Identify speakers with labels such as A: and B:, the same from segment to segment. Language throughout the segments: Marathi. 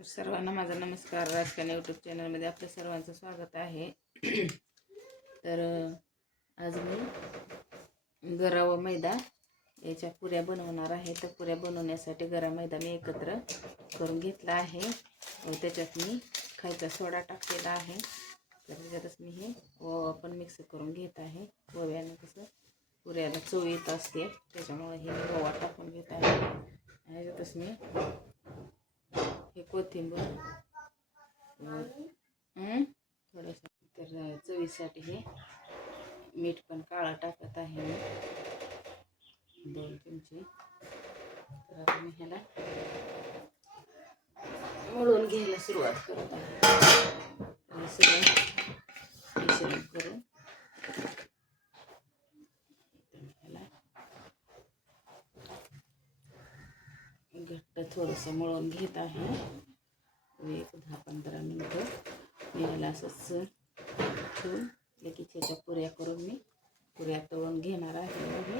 A: तर सर्वांना माझा नमस्कार. राजकारण यूट्यूब चॅनलमध्ये आपल्या सर्वांचं स्वागत आहे. तर आज मी गरा व मैदा याच्या पुऱ्या बनवणार आहे. तर पुऱ्या बनवण्यासाठी गरा मैदा मी एकत्र करून घेतला आहे. व त्याच्यात मी खायचा सोडा टाकलेला आहे. तर त्याच्यातच मी हे ओवा पण मिक्स करून घेत आहे. ओव्याने कसं पुऱ्याला चव येत असते. त्याच्यामुळे हे ओवा टाकून घेत आहे. ह्याच्यातच मी हे कोथिंबीर. थोडंसं तर चवीसाठी हे मीठ पण काळं टाकत आहे मी. दोन चमचे. तर आता मी ह्याला मळून घ्यायला सुरुवात करत आहे. सगळं थोडंसं मळून घेत आहे एक दहा पंधरा मिनटं। याला असंच ठेवून लगेच ह्याच्या पुऱ्या करून मी पुऱ्या तळून घेणार आहे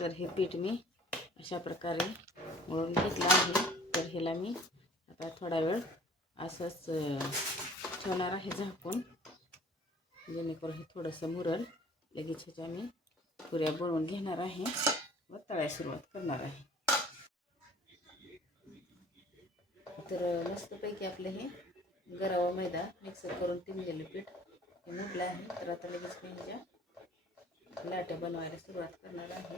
A: तर हे पीठ मी। अशा प्रकारे मळून घेतलं आहे तर मी आता थोडा वेळ असंच ठेवणार आहे झाकून. जेणेकरून हे थोडंसं मुरल. लगेच ह्याच्या मी पुऱ्या बनवून घेणार आहे व तळायला सुरुवात करणार आहे. तर मस्तपैकी आपलं हे गरावा मैदा मिक्सर करून टिमलेलं पीठ हे मुरलं आहे. तर आता लगेच मी ह्याच्या लाट्या बनवायला सुरुवात करणार आहे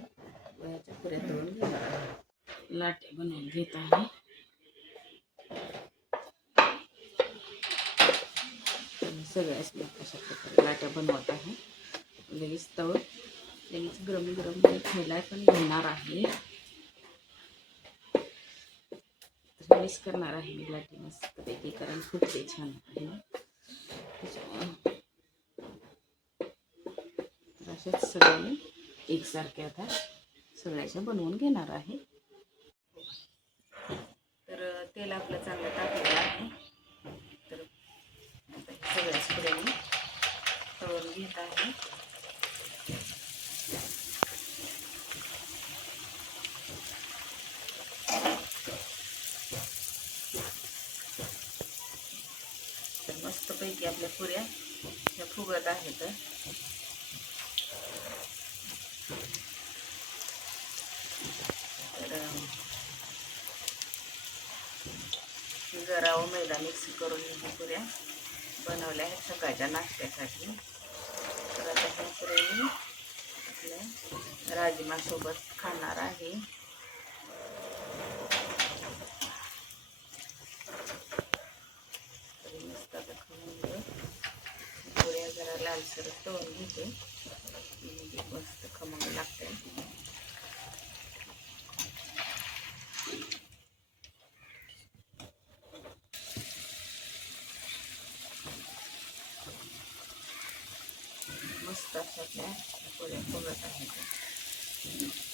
A: व ह्याच्या पुऱ्या तळून घेणार आहे. लाट्या बनवून घेत आहे. सगळ्याच लोक अशा प्रकारे लाट्या बनवत आहे लगेच तळ लगेच गरम गरम खायला पण घेणार आहे. मिस करणार आहे मी लाटी मस्तपैकी कारण फुटते छान आहे. तर अशाच सगळ्यांनी एकसारख्या आता सगळ्याच्या बनवून घेणार आहे तर तेल आपलं चांगलं टाकलेलं आहे तर आता हे सगळ्याच पुऱ्या मी तळून घेत आहे. मस्तपैकी आपल्या पुऱ्या ह्या फुगत आहेत. तर मैदा मिक्स करून ह्या पुऱ्या बनवल्या आहेत सकाळच्या नाश्त्यासाठी. तर मी आपल्या राजमासोबत खाणार आहे. तरी मस्त आता खाऊन घेऊ. पुऱ्या जरा लालसर तळून घेते. म्हणजे मस्त खमंग लागते मस्त अशा आपल्या पुऱ्या फुगत आहेत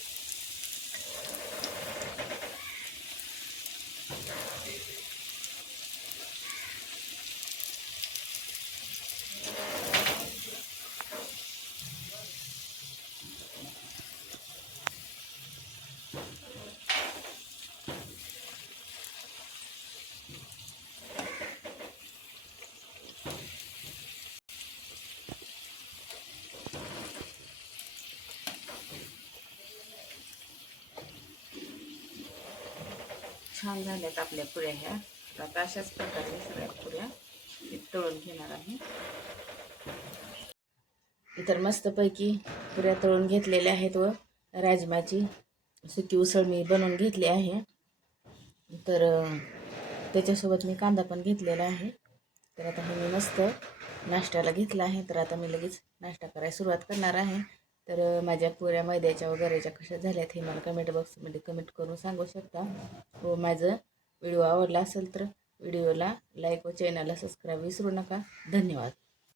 A: छान झाल्यात आपल्या पुऱ्या ह्या. तर आता अशाच प्रकारे सगळ्या पुऱ्या मी तळून घेणार आहे. इतर मस्तपैकी पुऱ्या तळून घेतलेल्या आहेत व राजमाची सुकी उसळ मी बनवून घेतली आहे. तर त्याच्यासोबत मी कांदा पण घेतलेला आहे. तर आता हे मी मस्त नाश्त्याला घेतला आहे. तर आता मी लगेच नाश्ता करायला सुरुवात करणार आहे. तर माझ्या पुऱ्या मैद्याच्या वगैरेच्या कशा झाल्यात हे मला कमेंट बॉक्समध्ये कमेंट करून सांगू शकता. व माझं व्हिडिओ आवडला असेल तर व्हिडिओला लाईक व चॅनलला सबस्क्राईब विसरू नका. धन्यवाद.